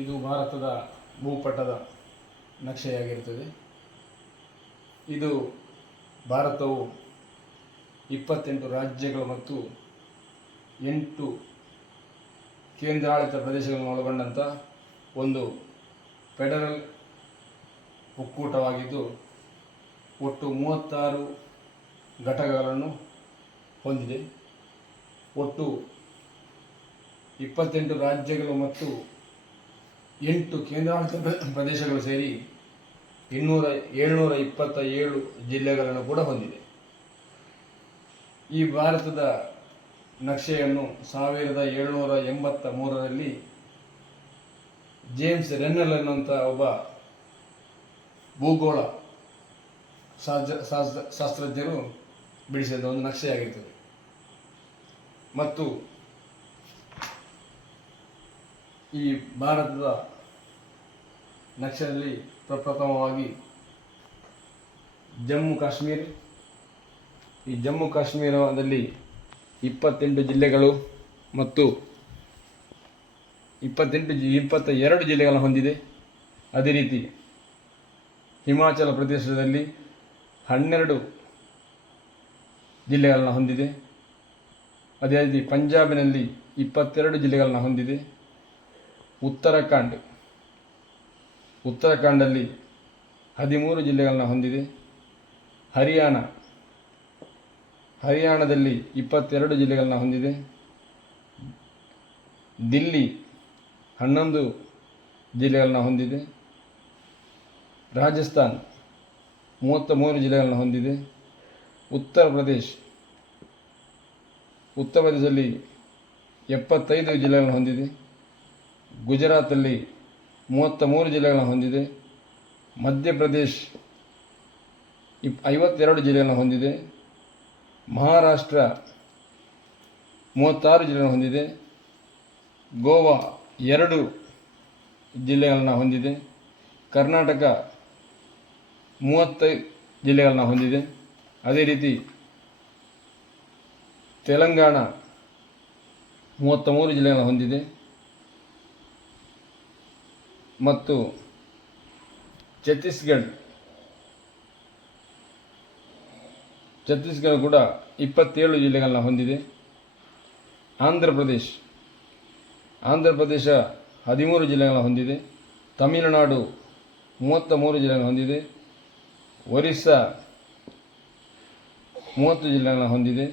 ಇದು ಭಾರತದ ಭೂಪಟದ ನಕ್ಷೆಯಾಗಿರುತ್ತದೆ. ಇದು ಭಾರತವು 28 ರಾಜ್ಯಗಳು ಮತ್ತು 8 ಕೇಂದ್ರಾಡಳಿತ ಪ್ರದೇಶಗಳನ್ನು ಒಳಗೊಂಡಂಥ ಒಂದು ಫೆಡರಲ್ ಒಕ್ಕೂಟವಾಗಿದ್ದು ಒಟ್ಟು 36 ಘಟಕಗಳನ್ನು ಹೊಂದಿದೆ. ಒಟ್ಟು 28 ರಾಜ್ಯಗಳು ಮತ್ತು 8 ಕೇಂದ್ರಾಡಳಿತ ಪ್ರದೇಶಗಳು ಸೇರಿ 727 ಜಿಲ್ಲೆಗಳನ್ನು ಕೂಡ ಹೊಂದಿದೆ. ಈ ಭಾರತದ ನಕ್ಷೆಯನ್ನು 1783ರಲ್ಲಿ ಜೇಮ್ಸ್ ರೆನ್ನಲ್ ಅನ್ನುವಂಥ ಒಬ್ಬ ಭೂಗೋಳ ಶಾಸ್ತ್ರಜ್ಞರು ಬಿಡಿಸಿದ ಒಂದು ನಕ್ಷೆಯಾಗಿರ್ತದೆ. ಮತ್ತು ಈ ಭಾರತದ ನಕ್ಷೆಯಲ್ಲಿ ಪ್ರಪ್ರಥಮವಾಗಿ ಜಮ್ಮು ಕಾಶ್ಮೀರ, ಈ ಜಮ್ಮು ಕಾಶ್ಮೀರದಲ್ಲಿ 28 ಜಿಲ್ಲೆಗಳು ಮತ್ತು 22 ಜಿಲ್ಲೆಗಳನ್ನು ಹೊಂದಿದೆ. ಅದೇ ರೀತಿ ಹಿಮಾಚಲ ಪ್ರದೇಶದಲ್ಲಿ 12 ಜಿಲ್ಲೆಗಳನ್ನು ಹೊಂದಿದೆ. ಅದೇ ರೀತಿ ಪಂಜಾಬಿನಲ್ಲಿ 22 ಜಿಲ್ಲೆಗಳನ್ನು ಹೊಂದಿದೆ. ಉತ್ತರಾಖಂಡಲ್ಲಿ 13 ಜಿಲ್ಲೆಗಳನ್ನು ಹೊಂದಿದೆ. ಹರಿಯಾಣದಲ್ಲಿ 22 ಜಿಲ್ಲೆಗಳನ್ನು ಹೊಂದಿದೆ. ದಿಲ್ಲಿ 11 ಜಿಲ್ಲೆಗಳನ್ನು ಹೊಂದಿದೆ. ರಾಜಸ್ಥಾನ್ 33 ಜಿಲ್ಲೆಗಳನ್ನು ಹೊಂದಿದೆ. ಉತ್ತರ ಪ್ರದೇಶದಲ್ಲಿ 75 ಜಿಲ್ಲೆಗಳನ್ನು ಹೊಂದಿದೆ. ಗುಜರಾತಲ್ಲಿ 33 ಜಿಲ್ಲೆಗಳನ್ನು ಹೊಂದಿದೆ. ಮಧ್ಯಪ್ರದೇಶ್ 52 ಜಿಲ್ಲೆಗಳನ್ನು ಹೊಂದಿದೆ. ಮಹಾರಾಷ್ಟ್ರ 36 ಜಿಲ್ಲೆಗಳನ್ನು ಹೊಂದಿದೆ. ಗೋವಾ 2 ಜಿಲ್ಲೆಗಳನ್ನು ಹೊಂದಿದೆ. ಕರ್ನಾಟಕ 30 ಜಿಲ್ಲೆಗಳನ್ನು ಹೊಂದಿದೆ. ಅದೇ ರೀತಿ ತೆಲಂಗಾಣ 33 ಜಿಲ್ಲೆಗಳನ್ನು ಹೊಂದಿದೆ. ಮತ್ತು ಛತ್ತೀಸ್ಗಢ ಕೂಡ 27 ಜಿಲ್ಲೆಗಳನ್ನು ಹೊಂದಿದೆ. ಆಂಧ್ರ ಪ್ರದೇಶ 13 ಜಿಲ್ಲೆಗಳನ್ನು ಹೊಂದಿದೆ. ತಮಿಳುನಾಡು 33 ಜಿಲ್ಲೆಗಳನ್ನು ಹೊಂದಿದೆ. ಒರಿಸ್ಸಾ 30 ಜಿಲ್ಲೆಗಳನ್ನು ಹೊಂದಿದೆ.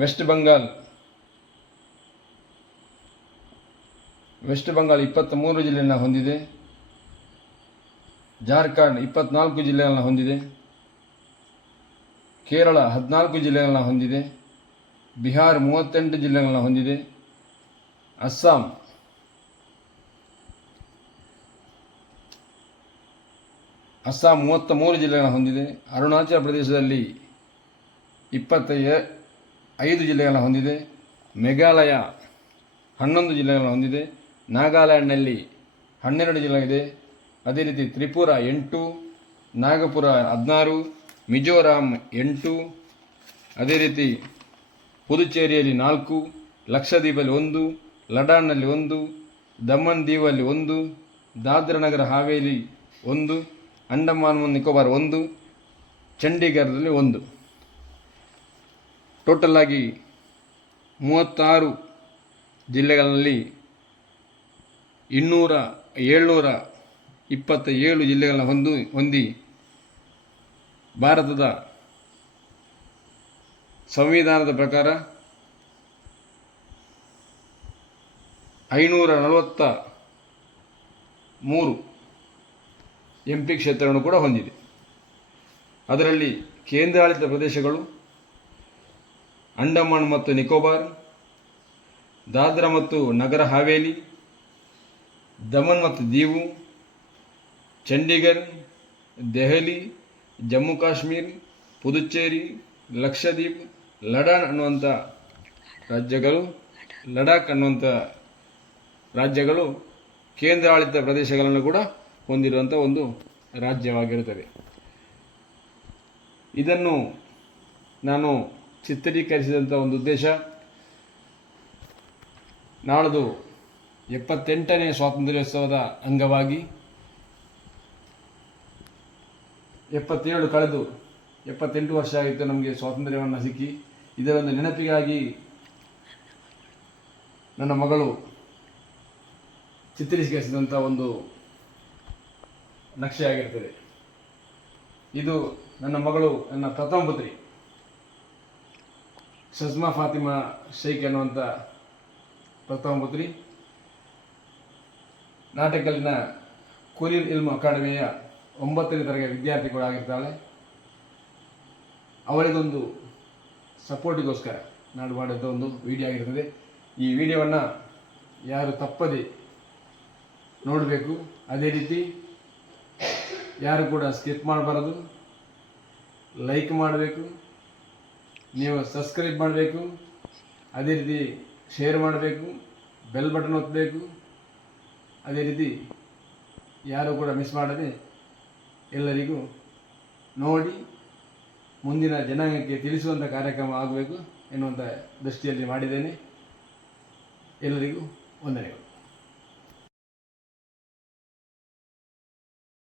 ವೆಸ್ಟ್ ಬೆಂಗಾಲ್ 23 ಜಿಲ್ಲೆಯನ್ನು ಹೊಂದಿದೆ. ಜಾರ್ಖಂಡ್ 24 ಜಿಲ್ಲೆಗಳನ್ನು ಹೊಂದಿದೆ. ಕೇರಳ 14 ಜಿಲ್ಲೆಗಳನ್ನು ಹೊಂದಿದೆ. ಬಿಹಾರ್ 38 ಜಿಲ್ಲೆಗಳನ್ನು ಹೊಂದಿದೆ. ಅಸ್ಸಾಂ 33 ಜಿಲ್ಲೆಗಳನ್ನು ಹೊಂದಿದೆ. ಅರುಣಾಚಲ ಪ್ರದೇಶದಲ್ಲಿ 25 ಜಿಲ್ಲೆಗಳನ್ನು ಹೊಂದಿದೆ. ಮೇಘಾಲಯ 11 ಜಿಲ್ಲೆಗಳನ್ನು ಹೊಂದಿದೆ. ನಾಗಾಲ್ಯಾಂಡ್ನಲ್ಲಿ 12 ಜಿಲ್ಲೆಗಳಿದೆ. ಅದೇ ರೀತಿ ತ್ರಿಪುರ 8, ನಾಗಪುರ 16, ಮಿಜೋರಾಂ 8, ಅದೇ ರೀತಿ ಪುದುಚೇರಿಯಲ್ಲಿ 4, ಲಕ್ಷದ್ವೀಪಲ್ಲಿ 1, ಲಡಾಖ್ನಲ್ಲಿ 1, ದಮನ್ ದೀವಲ್ಲಿ 1, ದಾದ್ರಾ ನಗರ ಹಾವೇಲಿ 1, ಅಂಡಮಾನ್ ಮತ್ತು ನಿಕೋಬಾರ್ 1, ಚಂಡೀಗಢದಲ್ಲಿ 1. ಟೋಟಲ್ ಆಗಿ 36 ಜಿಲ್ಲೆಗಳಲ್ಲಿ 727 ಜಿಲ್ಲೆಗಳನ್ನು ಹೊಂದಿ ಭಾರತದ ಸಂವಿಧಾನದ ಪ್ರಕಾರ 543 MP ಕ್ಷೇತ್ರಗಳನ್ನು ಕೂಡ ಹೊಂದಿದೆ. ಅದರಲ್ಲಿ ಕೇಂದ್ರಾಡಳಿತ ಪ್ರದೇಶಗಳು ಅಂಡಮಾನ್ ಮತ್ತು ನಿಕೋಬಾರ್, ದಾದ್ರಾ ಮತ್ತು ನಗರ ಹಾವೇಲಿ, ದಮನ್ ಮತ್ತು ದೀವು, ಚಂಡೀಗಢ್, ದೆಹಲಿ, ಜಮ್ಮು ಕಾಶ್ಮೀರ್, ಪುದುಚೇರಿ, ಲಕ್ಷದ್ವೀಪ್, ಲಡಾಖ್ ಅನ್ನುವಂಥ ರಾಜ್ಯಗಳು ಕೇಂದ್ರಾಡಳಿತ ಪ್ರದೇಶಗಳನ್ನು ಕೂಡ ಹೊಂದಿರುವಂಥ ಒಂದು ರಾಜ್ಯವಾಗಿರುತ್ತದೆ. ಇದನ್ನು ನಾನು ಚಿತ್ರೀಕರಿಸಿದಂಥ ಒಂದು ಉದ್ದೇಶ, ನಾಳ್ದು 78ನೇ ಸ್ವಾತಂತ್ರ್ಯೋತ್ಸವದ ಅಂಗವಾಗಿ 77 ಕಳೆದು 78 ವರ್ಷ ಆಗಿತ್ತು ನಮಗೆ ಸ್ವಾತಂತ್ರ್ಯವನ್ನು ಸಿಕ್ಕಿ. ಇದರ ಒಂದು ನೆನಪಿಗಾಗಿ ನನ್ನ ಮಗಳು ಚಿತ್ರೀಕರಿಸಿದಂಥ ಒಂದು ನಕ್ಷೆ ಆಗಿರ್ತದೆ. ಇದು ನನ್ನ ಮಗಳು, ನನ್ನ ಪ್ರಥಮ ಪುತ್ರಿ ಶಜ್ಮಾ ಫಾತಿಮಾ ಶೇಖ್ ಎನ್ನುವಂಥ ಪ್ರಥಮ ಪುತ್ರಿ. ನಾಟಕಲ್ಲಿನ ಕುಲೀಲ್ ಇಲ್ಮ್ ಅಕಾಡೆಮಿಯ 9ನೇ ತರಗತಿ ವಿದ್ಯಾರ್ಥಿ ಕೂಡ ಆಗಿರ್ತಾಳೆ. ಅವಳಿಗೊಂದು ಸಪೋರ್ಟಿಗೋಸ್ಕರ ನಾನು ಮಾಡಿದ ಒಂದು ವಿಡಿಯೋ ಆಗಿರ್ತದೆ. ಈ ವಿಡಿಯೋವನ್ನು ಯಾರು ತಪ್ಪದೆ ನೋಡಬೇಕು. ಅದೇ ರೀತಿ ಯಾರು ಕೂಡ ಸ್ಕಿಪ್ ಮಾಡಬಾರದು. ಲೈಕ್ ಮಾಡಬೇಕು, ನೀವು ಸಬ್ಸ್ಕ್ರೈಬ್ ಮಾಡಬೇಕು, ಅದೇ ರೀತಿ ಶೇರ್ ಮಾಡಬೇಕು, ಬೆಲ್ ಬಟನ್ ಒತ್ತಬೇಕು. ಅದೇ ರೀತಿ ಯಾರು ಕೂಡ ಮಿಸ್ ಮಾಡದೆ ಎಲ್ಲರಿಗೂ ನೋಡಿ ಮುಂದಿನ ಜನಾಂಗಕ್ಕೆ ತಿಳಿಸುವಂಥ ಕಾರ್ಯಕ್ರಮ ಆಗಬೇಕು ಎನ್ನುವಂಥ ದೃಷ್ಟಿಯಲ್ಲಿ ಮಾಡಿದ್ದೇನೆ. ಎಲ್ಲರಿಗೂ ವಂದನೆಗಳು.